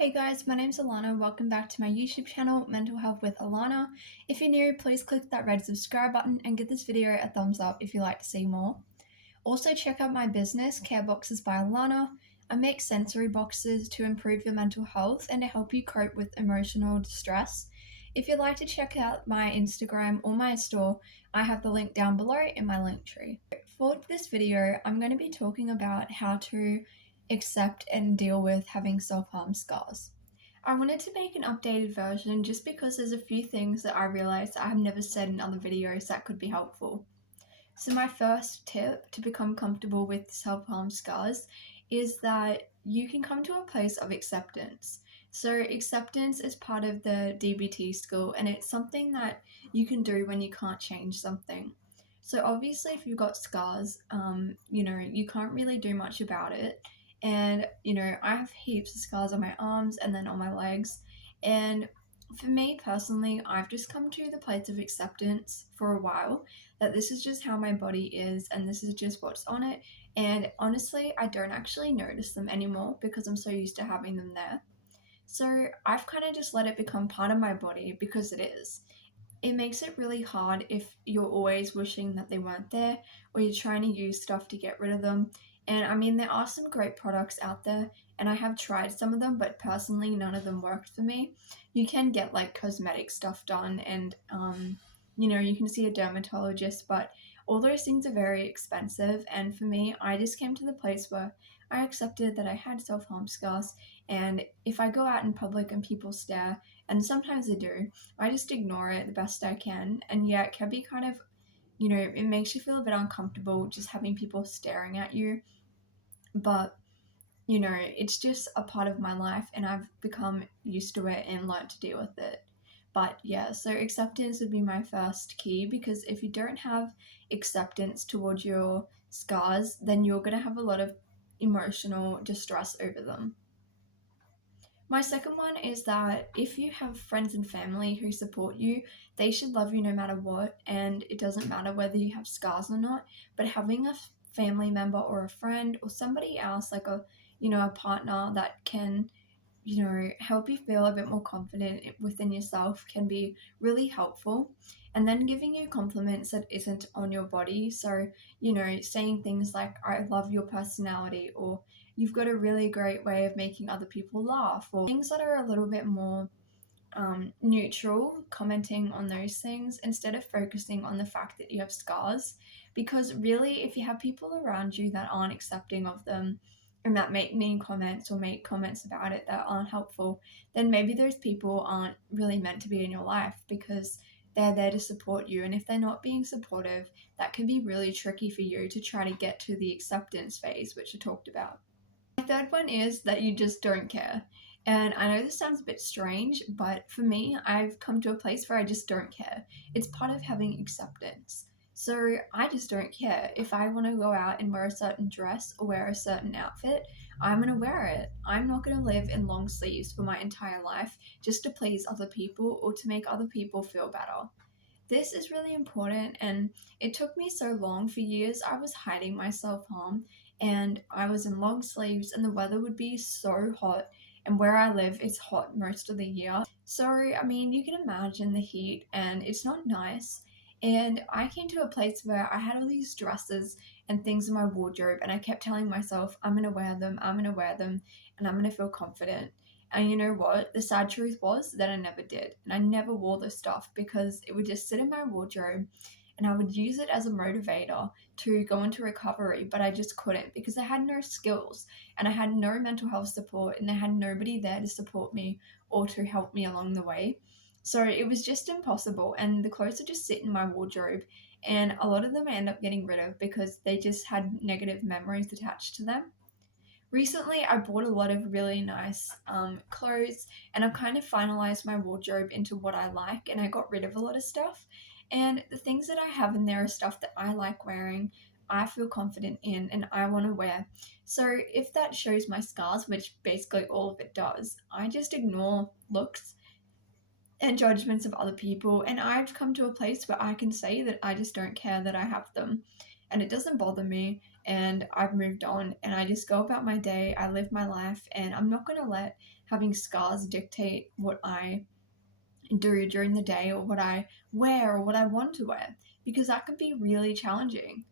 Hey guys, my name's Alana. Welcome back to my YouTube channel, Mental Health with Alana. If you're new, please click that red subscribe button and give this video a thumbs up if you'd like to see more. Also check out my business, Care Boxes by Alana. I make sensory boxes to improve your mental health and to help you cope with emotional distress. If you'd like to check out my Instagram or my store, I have the link down below in my link tree. For this video, I'm going to be talking about how to accept and deal with having self-harm scars. I wanted to make an updated version just because there's a few things that I realized I have never said in other videos that could be helpful. So my first tip to become comfortable with self-harm scars is that you can come to a place of acceptance. So acceptance is part of the DBT skill, and it's something that you can do when you can't change something. So obviously if you've got scars, you can't really do much about it. And, I have heaps of scars on my arms and then on my legs. And for me personally, I've just come to the place of acceptance for a while that this is just how my body is and this is just what's on it. And honestly, I don't actually notice them anymore because I'm so used to having them there. So I've kind of just let it become part of my body because it is. It makes it really hard if you're always wishing that they weren't there or you're trying to use stuff to get rid of them. And I mean, there are some great products out there, and I have tried some of them, but personally, none of them worked for me. You can get like cosmetic stuff done, and you can see a dermatologist, but all those things are very expensive. And for me, I just came to the place where I accepted that I had self harm scars, and if I go out in public and people stare, and sometimes they do, I just ignore it the best I can. And yeah, it can be kind of, it makes you feel a bit uncomfortable just having people staring at you. But, it's just a part of my life and I've become used to it and learned to deal with it. But yeah, so acceptance would be my first key, because if you don't have acceptance towards your scars, then you're going to have a lot of emotional distress over them. My second one is that if you have friends and family who support you, they should love you no matter what, and it doesn't matter whether you have scars or not. But having a family member or a friend or somebody else, like a partner that can, help you feel a bit more confident within yourself can be really helpful. And then giving you compliments that isn't on your body. So, saying things like, I love your personality, or you've got a really great way of making other people laugh, or things that are a little bit more neutral, commenting on those things instead of focusing on the fact that you have scars. Because really, if you have people around you that aren't accepting of them and that make mean comments or make comments about it that aren't helpful, then maybe those people aren't really meant to be in your life, because they're there to support you. And if they're not being supportive, that can be really tricky for you to try to get to the acceptance phase, which I talked about. My third one is that you just don't care. And I know this sounds a bit strange, but for me, I've come to a place where I just don't care. It's part of having acceptance. So I just don't care. If I want to go out and wear a certain dress or wear a certain outfit, I'm going to wear it. I'm not going to live in long sleeves for my entire life just to please other people or to make other people feel better. This is really important, and it took me so long. For years, I was hiding my self harm, and I was in long sleeves, and the weather would be so hot. And where I live, it's hot most of the year. So, I mean, you can imagine the heat, and it's not nice. And I came to a place where I had all these dresses and things in my wardrobe, and I kept telling myself, I'm going to wear them, I'm going to wear them, and I'm going to feel confident. And you know what? The sad truth was that I never did. And I never wore this stuff because it would just sit in my wardrobe, and I would use it as a motivator to go into recovery, but I just couldn't because I had no skills and I had no mental health support and I had nobody there to support me or to help me along the way. So it was just impossible. And the clothes would just sit in my wardrobe, and a lot of them I end up getting rid of because they just had negative memories attached to them. Recently, I bought a lot of really nice clothes, and I've kind of finalized my wardrobe into what I like, and I got rid of a lot of stuff. And the things that I have in there are stuff that I like wearing, I feel confident in, and I want to wear. So if that shows my scars, which basically all of it does, I just ignore looks and judgments of other people, and I've come to a place where I can say that I just don't care that I have them, and it doesn't bother me, and I've moved on, and I just go about my day, I live my life, and I'm not going to let having scars dictate what I do during the day or what I wear or what I want to wear, because that could be really challenging.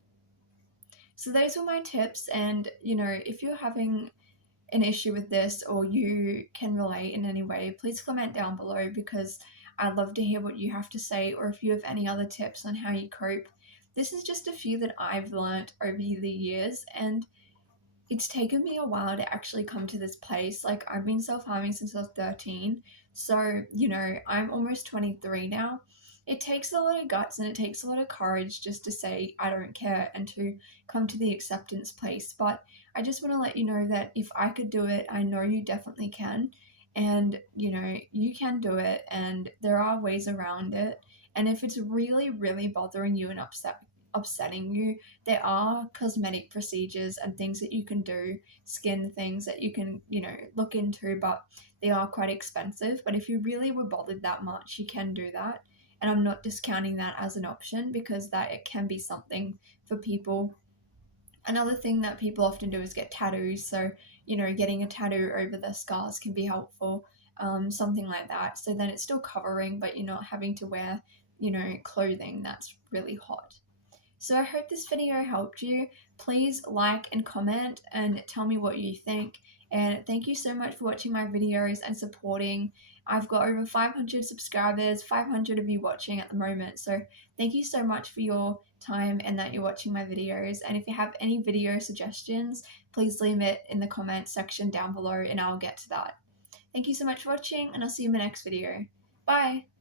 So those were my tips, and if you're having an issue with this or you can relate in any way, please comment down below, because I'd love to hear what you have to say, or if you have any other tips on how you cope. This is just a few that I've learned over the years, and it's taken me a while to actually come to this place. Like, I've been self-harming since I was 13. So, I'm almost 23 now. It takes a lot of guts and it takes a lot of courage just to say, I don't care, and to come to the acceptance place. But I just want to let you know that if I could do it, I know you definitely can. And, you can do it, and there are ways around it. And if it's really, really bothering you and upsetting you, there are cosmetic procedures and things that you can do, skin things that you can, look into, but they are quite expensive. But if you really were bothered that much, you can do that. And I'm not discounting that as an option, because that it can be something for people. Another thing that people often do is get tattoos. So, getting a tattoo over the scars can be helpful. Something like that. So then it's still covering, but you're not having to wear, clothing that's really hot. So I hope this video helped you. Please like and comment and tell me what you think. And thank you so much for watching my videos and supporting. I've got over 500 subscribers, 500 of you watching at the moment. So thank you so much for your time and that you're watching my videos. And if you have any video suggestions, please leave it in the comment section down below and I'll get to that. Thank you so much for watching, and I'll see you in my next video. Bye!